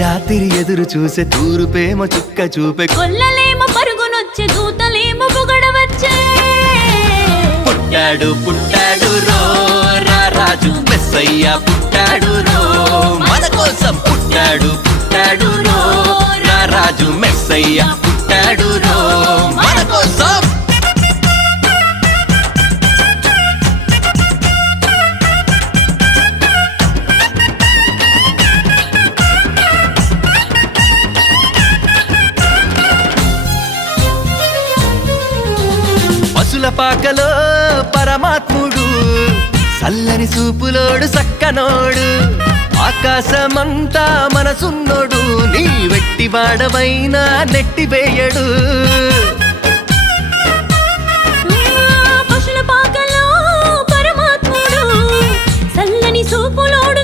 రాత్రి ఎదురు చూసే తూరుపేమో చుక్క చూపే కొల్లలేమో పరుగునొచ్చే దూతలేమో పొగడవచ్చే పుట్టాడు పుట్టాడు రో రా రాజు మెస్సయ్య పుట్టాడు రో మన కోసం పుట్టాడు పుట్టాడు రో రా రాజు మెస్సయ్య పుట్టాడు రో మన కోసం పశుల పాకలో పరమాత్ముడు చల్లని చూపులోడు సక్కనోడు ఆకాశమంతా మనసున్నోడు నీ వెట్టివాడవైనా నెట్టివేయడు పశుల పాకలో పరమాత్ముడు చల్లని చూపులోడు